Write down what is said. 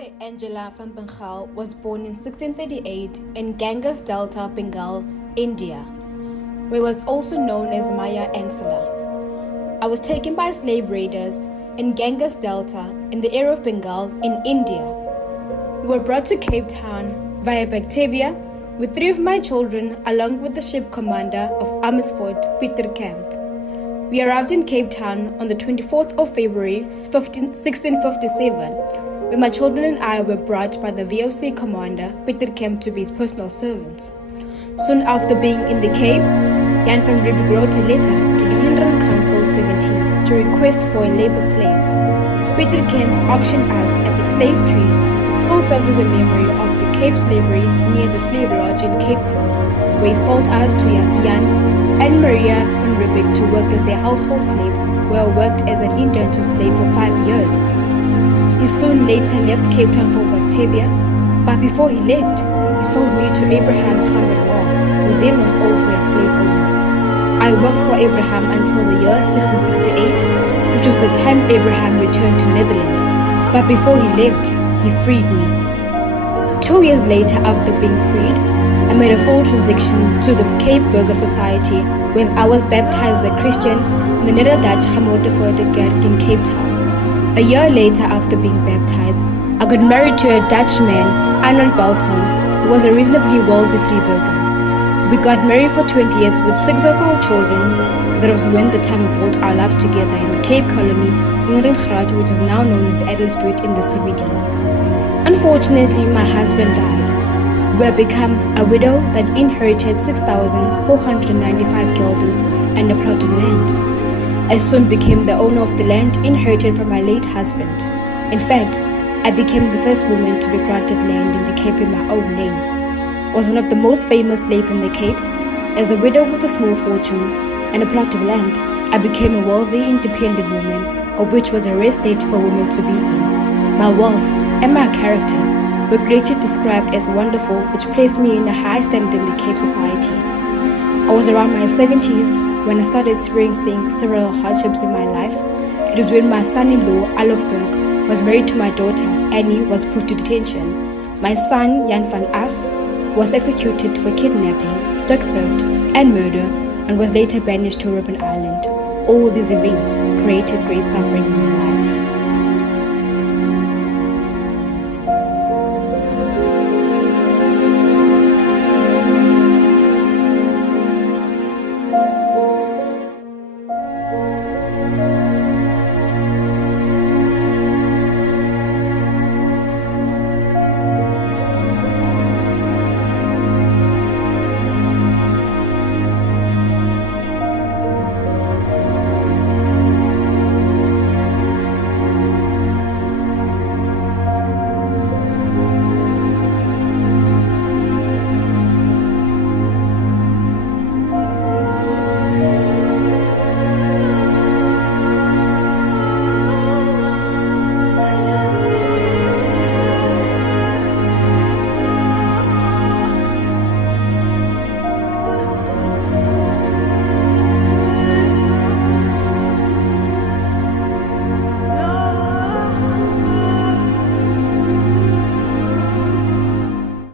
I, Angela van Bengale, was born in 1638 in Ganges Delta, Bengal, India, where was also known as Maya Enslaved. I was taken by slave raiders in Ganges Delta in the area of Bengal in India. We were brought to Cape Town via Batavia with 3 of my children along with the ship commander of Amersfoort, Peter Camp. We arrived in Cape Town on the 24th of February 1657, where my children and I were brought by the VOC commander, Peter Camp, to be his personal servants. Soon after being in the Cape, Jan van Bengale wrote a letter to the Henry Council 17 to request for a labor slave. Peter Camp auctioned us at the slave tree, which still serves as a memory of the Cape slavery near the slave lodge in Cape Town, where he sold us to Jan and Maria van Riebeeck to work as their household slave, where I worked as an indentured slave for 5 years. He soon later left Cape Town for Batavia, but before he left, he sold me to Abraham who then was also a slave owner. I worked for Abraham until the year 1668, which was the time Abraham returned to Netherlands, but before he left, he freed me. 2 years later, after being freed, I made a full transition to the Cape Burger Society, where I was baptized as a Christian in the Neder-Dutch Kerk in Cape Town. A year later, after being baptized, I got married to a Dutchman, Untold, who was a reasonably wealthy freeburger. We got married for 20 years with 6 of our children. That was when the time we built our lives together in the Cape Colony, which is now known as Adel Street in the CBD. Unfortunately, my husband died. We had become a widow that inherited 6,495 guilders and a plot of land. I soon became the owner of the land inherited from my late husband. In fact, I became the first woman to be granted land in the Cape in my own name. I was one of the most famous slaves in the Cape. As a widow with a small fortune and a plot of land, I became a wealthy, independent woman, of which was a rare state for women to be in. My wealth and my character were greatly described as wonderful, which placed me in a high standard in the Cape society. I was around my 70s when I started experiencing several hardships in my life. It was when my son-in-law, Alofberg, was married to my daughter, Annie, was put to detention. My son, Jan van As, was executed for kidnapping, stock theft, and murder, and was later banished to Robben Island. All these events created great suffering in my life.